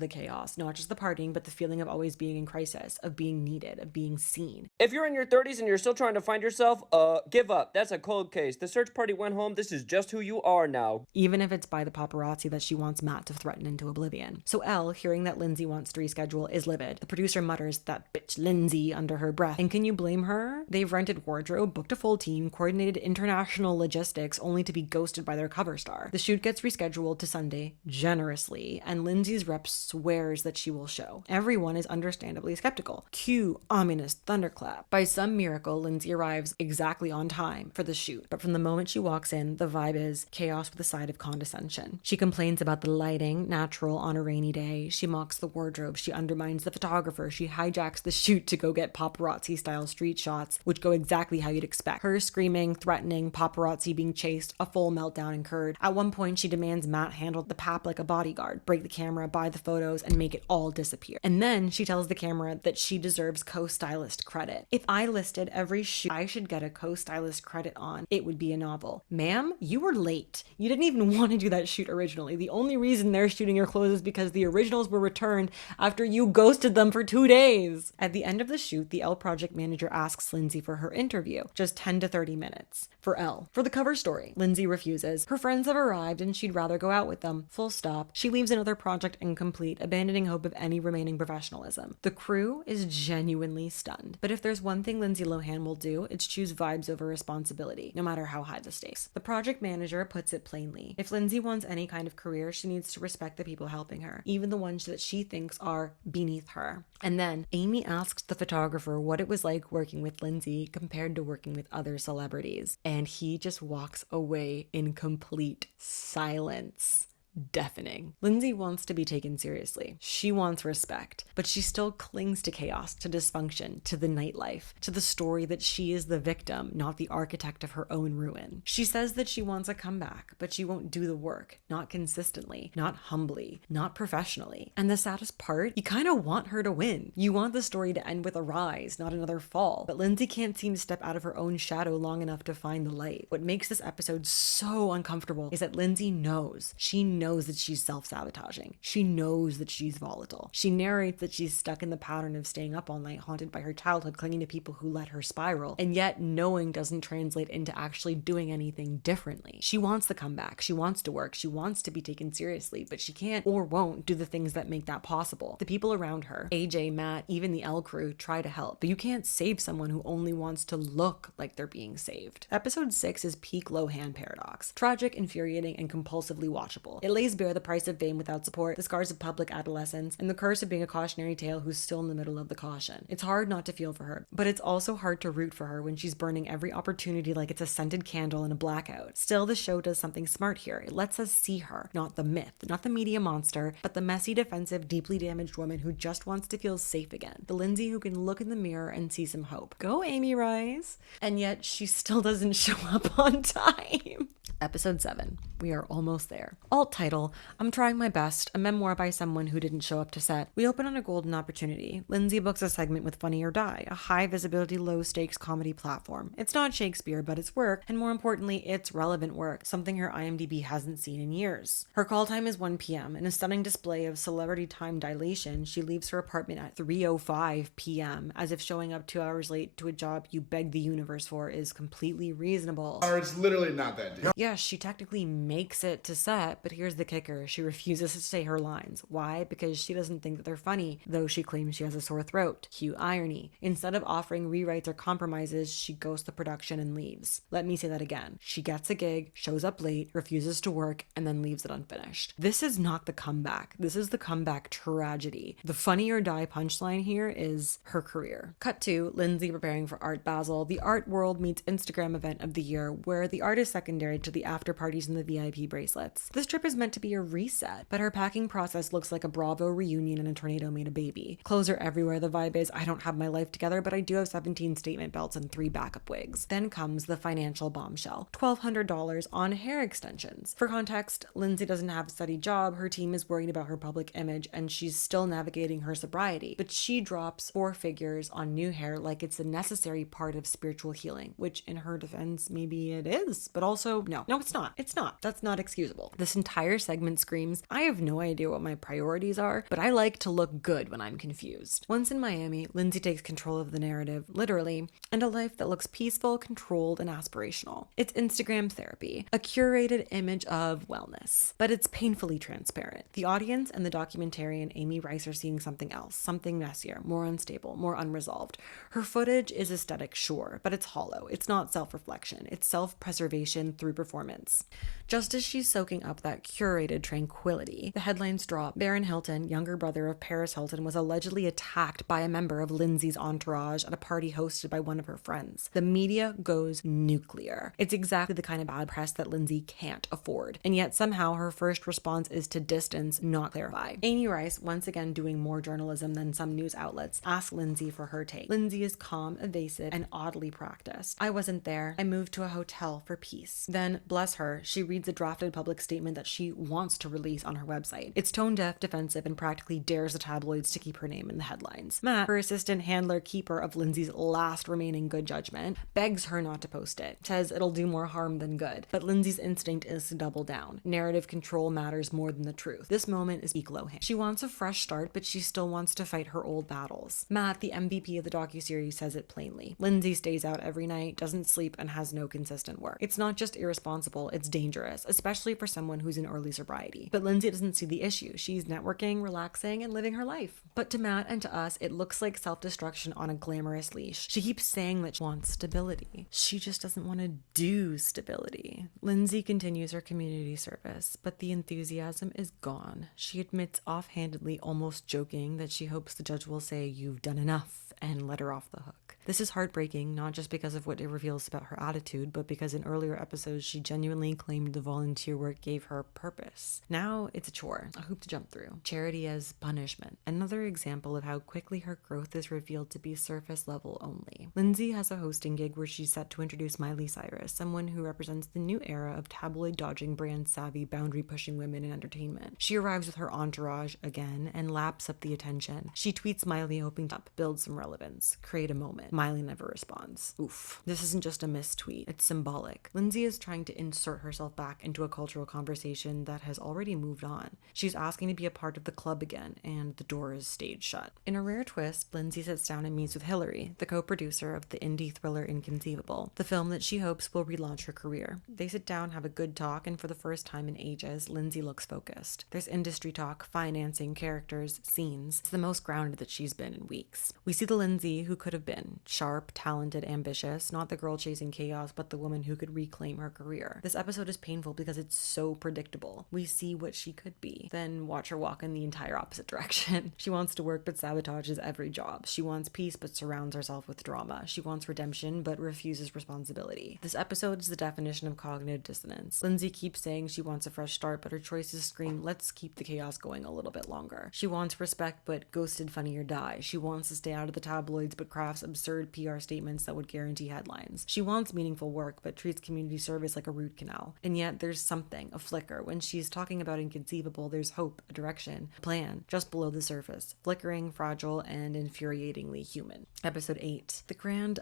the chaos. Not just the partying, but the feeling of always being in crisis, of being needed, of being seen. If you're in your 30s and you're still trying to find yourself, give up. That's a cold case. The search party went home. This is just who you are now. Even if it's by the paparazzi that she wants Matt to threaten into oblivion. So Elle, hearing that Lindsay wants to reschedule, is livid. The producer mutters, "That bitch Lindsay," under her breath. And can you blame her? They've rented wardrobe, booked a full team, coordinated international logistics, only to be ghosted by their cover star. The shoot gets rescheduled to Sunday, generously, and Lindsay's rep swears that she will show. Everyone is understandably skeptical. Cue ominous thunderclap. By some miracle, Lindsay arrives exactly on time for the shoot, but from the moment she walks in, the vibe is chaos with a side of condescension. She complains about the lighting, natural on a rainy day. She mocks the wardrobe. She undermines the photographer. She hijacks the shoot to go get paparazzi-style street shots, which go exactly how you'd expect. Her screaming, threatening, paparazzi being chased, a full meltdown incurred. At one point, she demands Matt handle the pap like a bodyguard, break the camera, buy the photos, and make it all disappear. And then she tells the camera that she deserves co-stylist credit. If I listed every shoot I should get a co-stylist credit on, it would be a novel. Ma'am, you were late. You didn't even want to do that shoot originally. The only reason they're shooting your clothes is because the originals were returned after you ghosted them for 2 days. At the end of the shoot, the Elle project manager asks Lindsay for her interview, just 10 to 30 minutes. For Elle. For the cover story, Lindsay refuses. Her friends have arrived and she'd rather go out with them. Full stop. She leaves another project incomplete, abandoning hope of any remaining professionalism. The crew is genuinely stunned. But if there's one thing Lindsay Lohan will do, it's choose vibes over responsibility, no matter how high the stakes. The project manager puts it plainly. If Lindsay wants any kind of career, she needs to respect the people helping her, even the ones that she thinks are beneath her. And then Amy asks the photographer what it was like working with Lindsay compared to working with other celebrities. And he just walks away in complete silence. Deafening. Lindsay wants to be taken seriously. She wants respect, but she still clings to chaos, to dysfunction, to the nightlife, to the story that she is the victim, not the architect of her own ruin. She says that she wants a comeback, but she won't do the work, not consistently, not humbly, not professionally. And the saddest part, you kind of want her to win. You want the story to end with a rise, not another fall. But Lindsay can't seem to step out of her own shadow long enough to find the light. What makes this episode so uncomfortable is that Lindsay knows. She knows that she's self-sabotaging. She knows that she's volatile. She narrates that she's stuck in the pattern of staying up all night, haunted by her childhood, clinging to people who let her spiral. And yet knowing doesn't translate into actually doing anything differently. She wants the comeback. She wants to work. She wants to be taken seriously, but she can't or won't do the things that make that possible. The people around her, AJ, Matt, even the Elle crew, try to help, but you can't save someone who only wants to look like they're being saved. Episode 6 is peak Lohan paradox. Tragic, infuriating, and compulsively watchable. It lays bare the price of fame without support, the scars of public adolescence, and the curse of being a cautionary tale who's still in the middle of the caution. It's hard not to feel for her, but it's also hard to root for her when she's burning every opportunity like it's a scented candle in a blackout. Still, the show does something smart here. It lets us see her, not the myth, not the media monster, but the messy, defensive, deeply damaged woman who just wants to feel safe again. The Lindsay who can look in the mirror and see some hope. Go, Amy Rice! And yet, she still doesn't show up on time. Episode 7. We are almost there. Alt title, I'm Trying My Best, a memoir by someone who didn't show up to set. We open on a golden opportunity. Lindsay books a segment with Funny or Die, a high-visibility, low-stakes comedy platform. It's not Shakespeare, but it's work, and more importantly, it's relevant work, something her IMDb hasn't seen in years. Her call time is 1 p.m. In a stunning display of celebrity time dilation, she leaves her apartment at 3:05 p.m., as if showing up 2 hours late to a job you begged the universe for is completely reasonable. Or it's literally not that deep. Yes, she technically makes it to set, but here's the kicker. She refuses to say her lines. Why? Because she doesn't think that they're funny, though she claims she has a sore throat. Cue irony. Instead of offering rewrites or compromises, she ghosts the production and leaves. Let me say that again. She gets a gig, shows up late, refuses to work, and then leaves it unfinished. This is not the comeback. This is the comeback tragedy. The Funny or Die punchline here is her career. Cut to Lindsay preparing for Art Basel, the art world meets Instagram event of the year, where the art is secondary to the after parties and the VIP bracelets. This trip is meant to be a reset, but her packing process looks like a Bravo reunion and a tornado made a baby. Clothes are everywhere. The vibe is, I don't have my life together, but I do have 17 statement belts and 3 backup wigs. Then comes the financial bombshell. $1,200 on hair extensions. For context, Lindsay doesn't have a steady job, her team is worried about her public image, and she's still navigating her sobriety. But she drops 4 figures on new hair like it's a necessary part of spiritual healing, which in her defense, maybe it is, but also, no, it's not. It's not. That's not excusable. This entire segment screams, I have no idea what my priorities are, but I like to look good when I'm confused. Once in Miami, Lindsay takes control of the narrative, literally, and a life that looks peaceful, controlled, and aspirational. It's Instagram therapy, a curated image of wellness, but it's painfully transparent. The audience and the documentarian Amy Rice are seeing something else, something messier, more unstable, more unresolved. Her footage is aesthetic, sure, but it's hollow. It's not self-reflection. It's self-preservation through performance. Just as she's soaking up that curated tranquility, the headlines drop. Baron Hilton, younger brother of Paris Hilton, was allegedly attacked by a member of Lindsay's entourage at a party hosted by one of her friends. The media goes nuclear. It's exactly the kind of bad press that Lindsay can't afford. And yet somehow her first response is to distance, not clarify. Amy Rice, once again doing more journalism than some news outlets, asks Lindsay for her take. Lindsay is calm, evasive, and oddly practiced. I wasn't there. I moved to a hotel for peace. Then, bless her, she reads a drafted public statement that she wants to release on her website. It's tone-deaf, defensive, and practically dares the tabloids to keep her name in the headlines. Matt, her assistant handler keeper of Lindsay's last remaining good judgment, begs her not to post it, says it'll do more harm than good. But Lindsay's instinct is to double down. Narrative control matters more than the truth. This moment is peak Lohan. She wants a fresh start, but she still wants to fight her old battles. Matt, the MVP of the docuseries, says it plainly. Lindsay stays out every night, doesn't sleep, and has no consistent work. It's not just irresponsible, it's dangerous, especially for someone who's in early sobriety. But Lindsay doesn't see the issue. She's networking, relaxing, and living her life. But to Matt and to us, it looks like self-destruction on a glamorous leash. She keeps saying that she wants stability. She just doesn't want to do stability. Lindsay continues her community service, but the enthusiasm is gone. She admits offhandedly, almost joking, that she hopes the judge will say, "You've done enough," and let her off the hook. This is heartbreaking, not just because of what it reveals about her attitude, but because in earlier episodes she genuinely claimed the volunteer work gave her purpose. Now it's a chore, a hoop to jump through. Charity as punishment. Another example of how quickly her growth is revealed to be surface level only. Lindsay has a hosting gig where she's set to introduce Miley Cyrus, someone who represents the new era of tabloid-dodging, brand-savvy, boundary-pushing women in entertainment. She arrives with her entourage again and laps up the attention. She tweets Miley hoping to build some relevance, create a moment. Miley never responds. Oof. This isn't just a mistweet, it's symbolic. Lindsay is trying to insert herself back into a cultural conversation that has already moved on. She's asking to be a part of the club again, and the door is stayed shut. In a rare twist, Lindsay sits down and meets with Hillary, the co-producer of the indie thriller Inconceivable, the film that she hopes will relaunch her career. They sit down, have a good talk, and for the first time in ages, Lindsay looks focused. There's industry talk, financing, characters, scenes. It's the most grounded that she's been in weeks. We see the Lindsay who could have been. Sharp, talented, ambitious, not the girl chasing chaos, but the woman who could reclaim her career. This episode is painful because it's so predictable. We see what she could be, then watch her walk in the entire opposite direction. She wants to work but sabotages every job. She wants peace but surrounds herself with drama. She wants redemption but refuses responsibility. This episode is the definition of cognitive dissonance. Lindsay keeps saying she wants a fresh start, but her choices scream, let's keep the chaos going a little bit longer. She wants respect but ghosted funny or die. She wants to stay out of the tabloids but crafts absurd PR statements that would guarantee headlines. She wants meaningful work but treats community service like a root canal. And yet there's something, a flicker. When she's talking about inconceivable, there's hope, a direction, a plan, just below the surface. Flickering, fragile, and infuriatingly human. Episode 8. The Grand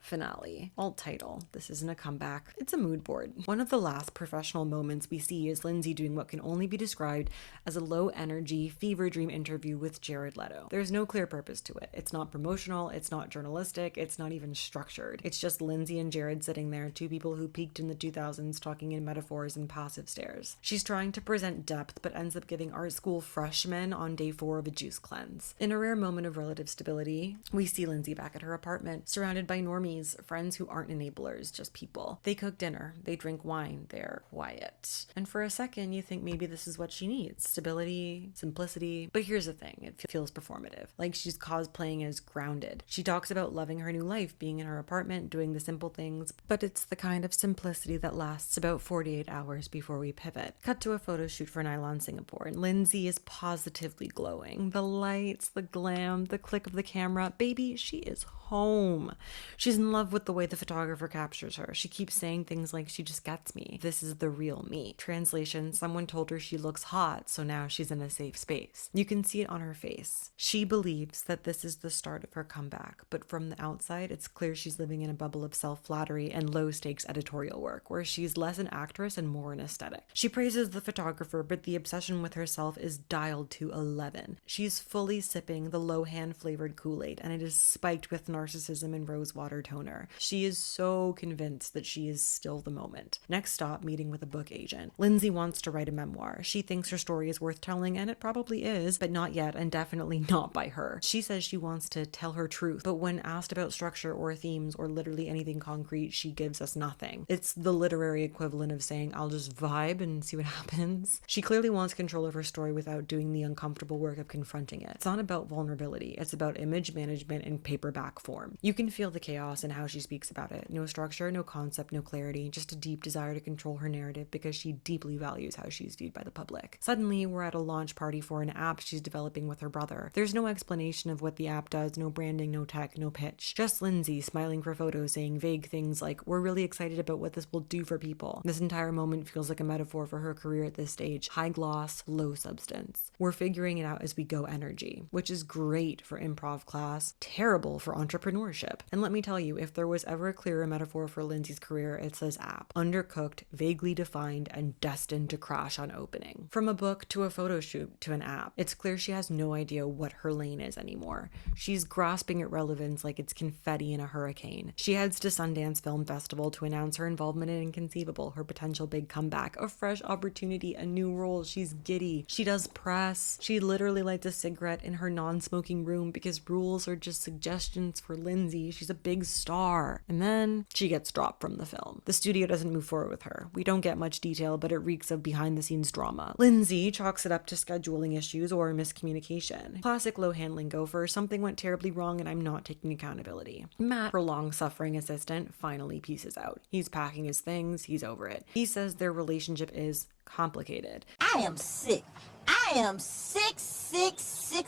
Finale. Alt title. This isn't a comeback. It's a mood board. One of the last professional moments we see is Lindsay doing what can only be described as a low-energy, fever dream interview with Jared Leto. There's no clear purpose to it. It's not promotional, it's not journalistic, it's not even structured. It's just Lindsay and Jared sitting there, two people who peaked in the 2000s talking in metaphors and passive stares. She's trying to present depth, but ends up giving art school freshmen on day 4 of a juice cleanse. In a rare moment of relative stability, we see Lindsay back at her apartment, surrounded by normies, friends who aren't enablers, just people. They cook dinner, they drink wine, they're quiet. And for a second, you think maybe this is what she needs. Stability, simplicity. But here's the thing, it feels performative. Like she's cosplaying as grounded. She talks about loving her new life, being in her apartment, doing the simple things, but it's the kind of simplicity that lasts about 48 hours before we pivot. Cut to a photo shoot for Nylon Singapore, and Lindsay is positively glowing. The lights, the glam, the click of the camera. Baby, she is home. She's in love with the way the photographer captures her. She keeps saying things like, she just gets me. This is the real me. Translation, someone told her she looks hot, so now she's in a safe space. You can see it on her face. She believes that this is the start of her comeback, but from the outside, it's clear she's living in a bubble of self-flattery and low-stakes editorial work, where she's less an actress and more an aesthetic. She praises the photographer, but the obsession with herself is dialed to 11. She's fully sipping the Lohan-flavored Kool-Aid, and it is spiked with narcissism and rosewater toner. She is so convinced that she is still the moment. Next stop, meeting with a book agent. Lindsay wants to write a memoir. She thinks her story is worth telling, and it probably is, but not yet, and definitely not by her. She says she wants to tell her truth, but when asked about structure or themes or literally anything concrete, she gives us nothing. It's the literary equivalent of saying, I'll just vibe and see what happens. She clearly wants control of her story without doing the uncomfortable work of confronting it. It's not about vulnerability, it's about image management in paperback form. You can feel the chaos in how she speaks about it. No structure, no concept, no clarity, just a deep desire to control her narrative because she deeply values how she's viewed by the public. Suddenly, we're at a launch party for an app she's developing with her brother. There's no explanation of what the app does, no branding, no tech, no pitch. Just Lindsay smiling for photos, saying vague things like, we're really excited about what this will do for people. This entire moment feels like a metaphor for her career at this stage. High gloss, low substance. We're figuring it out as we go energy, which is great for improv class, terrible for entrepreneurship. And let me tell you, if there was ever a clearer metaphor for Lindsay's career, it's this app. Undercooked, vaguely defined, and destined to crash on opening. From a book to a photo shoot to an app, it's clear she has no idea what her lane is anymore. She's grasping at relevance like it's confetti in a hurricane. She heads to Sundance Film Festival to announce her involvement in Inconceivable, her potential big comeback, a fresh opportunity, a new role. She's giddy. She does press. She literally lights a cigarette in her non-smoking room because rules are just suggestions for Lindsay. She's a big star. And then she gets dropped from the film. The studio doesn't move forward with her. We don't get much detail, but it reeks of behind-the-scenes drama. Lindsay chalks it up to scheduling issues or miscommunication. Classic Lohan lingo for something went terribly wrong and I'm not taking accountability. Matt, her long-suffering assistant, finally pieces out. He's packing his things. He's over it. He says their relationship is complicated. I am sick. I am sick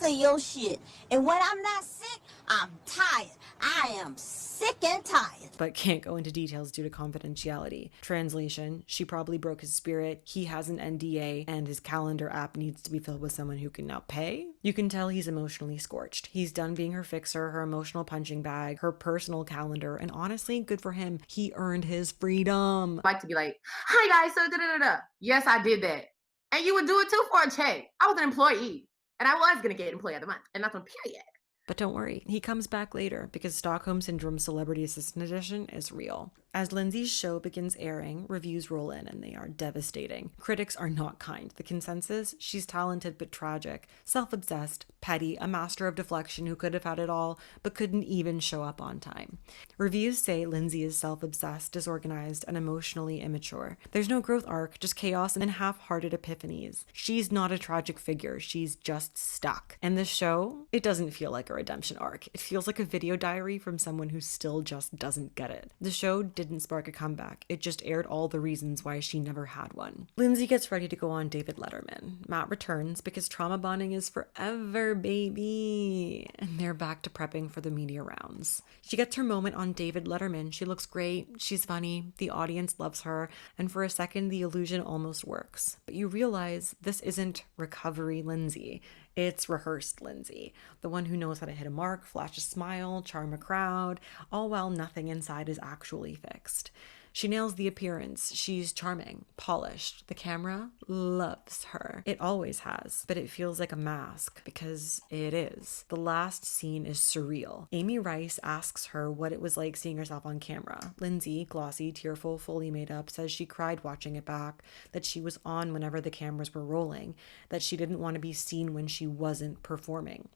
of your shit. And when I'm not sick, I'm tired. I am sick and tired. But can't go into details due to confidentiality. Translation, she probably broke his spirit, he has an NDA, and his calendar app needs to be filled with someone who can now pay? You can tell he's emotionally scorched. He's done being her fixer, her emotional punching bag, her personal calendar, and honestly, good for him. He earned his freedom. I like to be like, hi guys, so da-da-da-da. Yes, I did that. And you would do it too for a check. I was an employee. And I was going to get employee of the month. And that's on period. But don't worry, he comes back later because Stockholm Syndrome Celebrity Assistant Edition is real. As Lindsay's show begins airing, reviews roll in and they are devastating. Critics are not kind. The consensus? She's talented but tragic, self-obsessed, petty, a master of deflection who could have had it all but couldn't even show up on time. Reviews say Lindsay is self-obsessed, disorganized, and emotionally immature. There's no growth arc, just chaos and half-hearted epiphanies. She's not a tragic figure, she's just stuck. And the show, it doesn't feel like a redemption arc. It feels like a video diary from someone who still just doesn't get it. The show didn't spark a comeback. It just aired all the reasons why she never had one. Lindsay gets ready to go on David Letterman. Matt returns because trauma bonding is forever, baby. And they're back to prepping for the media rounds. She gets her moment on David Letterman. She looks great. She's funny. The audience loves her. And for a second, the illusion almost works. But you realize this isn't recovery Lindsay. It's rehearsed Lindsay, the one who knows how to hit a mark, flash a smile, charm a crowd, all while nothing inside is actually fixed. She nails the appearance. She's charming, polished. The camera loves her. It always has, but it feels like a mask because it is. The last scene is surreal. Amy Rice asks her what it was like seeing herself on camera. Lindsay, glossy, tearful, fully made up, says she cried watching it back, that she was on whenever the cameras were rolling, that she didn't want to be seen when she wasn't performing.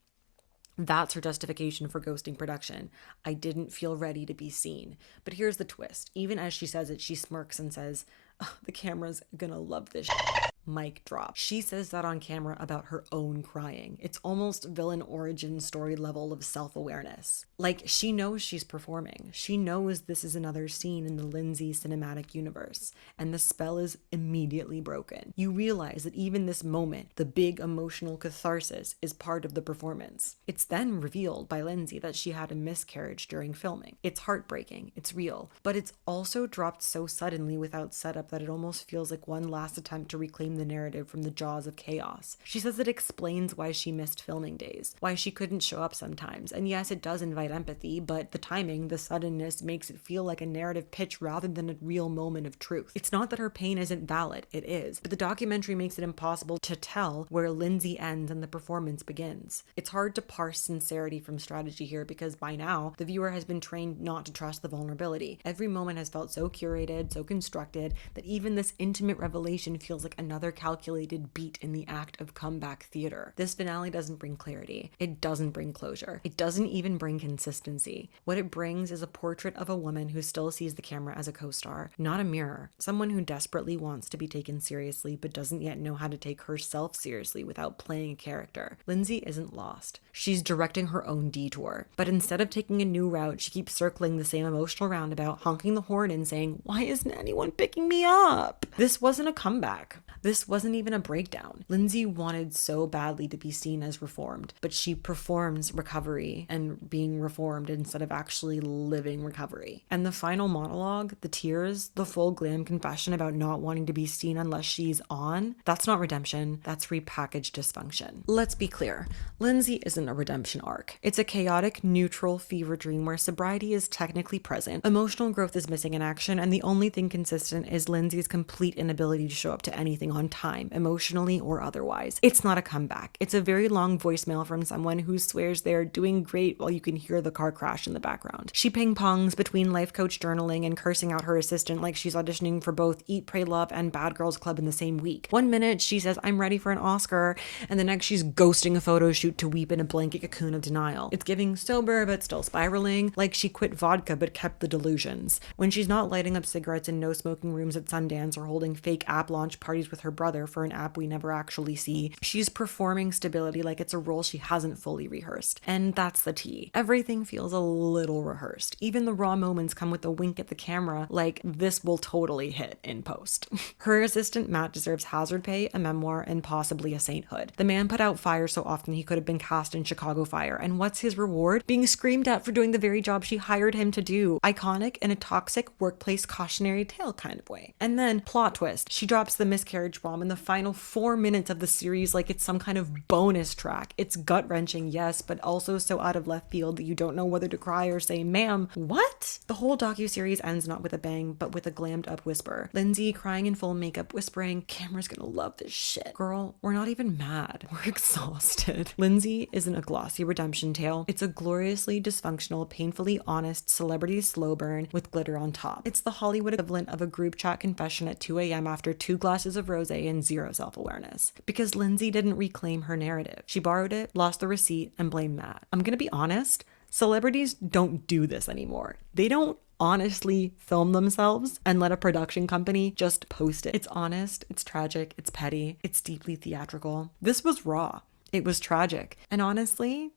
That's her justification for ghosting production. I didn't feel ready to be seen. But here's the twist. Even as she says it, she smirks and says, oh, the camera's gonna love this shit. Mic drop. She says that on camera about her own crying. It's almost villain origin story level of self-awareness. Like, she knows she's performing. She knows this is another scene in the Lindsay cinematic universe, and the spell is immediately broken. You realize that even this moment, the big emotional catharsis, is part of the performance. It's then revealed by Lindsay that she had a miscarriage during filming. It's heartbreaking, it's real, but it's also dropped so suddenly without setup that it almost feels like one last attempt to reclaim the narrative from the jaws of chaos. She says it explains why she missed filming days, why she couldn't show up sometimes, and yes, it does invite empathy, but the timing, the suddenness makes it feel like a narrative pitch rather than a real moment of truth. It's not that her pain isn't valid, it is, but the documentary makes it impossible to tell where Lindsay ends and the performance begins. It's hard to parse sincerity from strategy here because by now, the viewer has been trained not to trust the vulnerability. Every moment has felt so curated, so constructed, that even this intimate revelation feels like another calculated beat in the act of comeback theater. This finale doesn't bring clarity. It doesn't bring closure. It doesn't even bring consistency. What it brings is a portrait of a woman who still sees the camera as a co-star, not a mirror. Someone who desperately wants to be taken seriously but doesn't yet know how to take herself seriously without playing a character. Lindsay isn't lost. She's directing her own detour. But instead of taking a new route, she keeps circling the same emotional roundabout, honking the horn and saying, "Why isn't anyone picking me up?" This wasn't a comeback. This wasn't even a breakdown. Lindsay wanted so badly to be seen as reformed, but she performs recovery and being reformed instead of actually living recovery. And the final monologue, the tears, the full glam confession about not wanting to be seen unless she's on, that's not redemption, that's repackaged dysfunction. Let's be clear, Lindsay isn't a redemption arc. It's a chaotic, neutral fever dream where sobriety is technically present, emotional growth is missing in action, and the only thing consistent is Lindsay's complete inability to show up to anything on time, emotionally or otherwise. It's not a comeback. It's a very long voicemail from someone who swears they're doing great while you can hear the car crash in the background. She ping-pongs between life coach journaling and cursing out her assistant like she's auditioning for both Eat, Pray, Love and Bad Girls Club in the same week. One minute she says, "I'm ready for an Oscar," and the next she's ghosting a photo shoot to weep in a blanket cocoon of denial. It's giving sober but still spiraling, like she quit vodka but kept the delusions. When she's not lighting up cigarettes in no smoking rooms at Sundance or holding fake app launch parties with her brother for an app we never actually see, she's performing stability like it's a role she hasn't fully rehearsed. And that's the tea. Everything feels a little rehearsed. Even the raw moments come with a wink at the camera like this will totally hit in post. Her assistant Matt deserves hazard pay, a memoir, and possibly a sainthood. The man put out fire so often he could have been cast in Chicago Fire, and what's his reward? Being screamed at for doing the very job she hired him to do. Iconic in a toxic workplace cautionary tale kind of way. And then, plot twist, she drops the miscarriage teenage mom in the final 4 minutes of the series like it's some kind of bonus track. It's gut-wrenching, yes, but also so out of left field that you don't know whether to cry or say, ma'am, what? The whole docuseries ends not with a bang, but with a glammed up whisper. Lindsay crying in full makeup, whispering, Cameron's gonna love this shit. Girl, we're not even mad. We're exhausted. Lindsay isn't a glossy redemption tale. It's a gloriously dysfunctional, painfully honest celebrity slow burn with glitter on top. It's the Hollywood equivalent of a group chat confession at 2 a.m. after 2 glasses of rosé and zero self-awareness. Because Lindsay didn't reclaim her narrative. She borrowed it, lost the receipt, and blamed Matt. I'm gonna be honest, celebrities don't do this anymore. They don't honestly film themselves and let a production company just post it. It's honest, it's tragic, it's petty, it's deeply theatrical. This was raw. It was tragic. And honestly,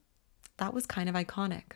that was kind of iconic.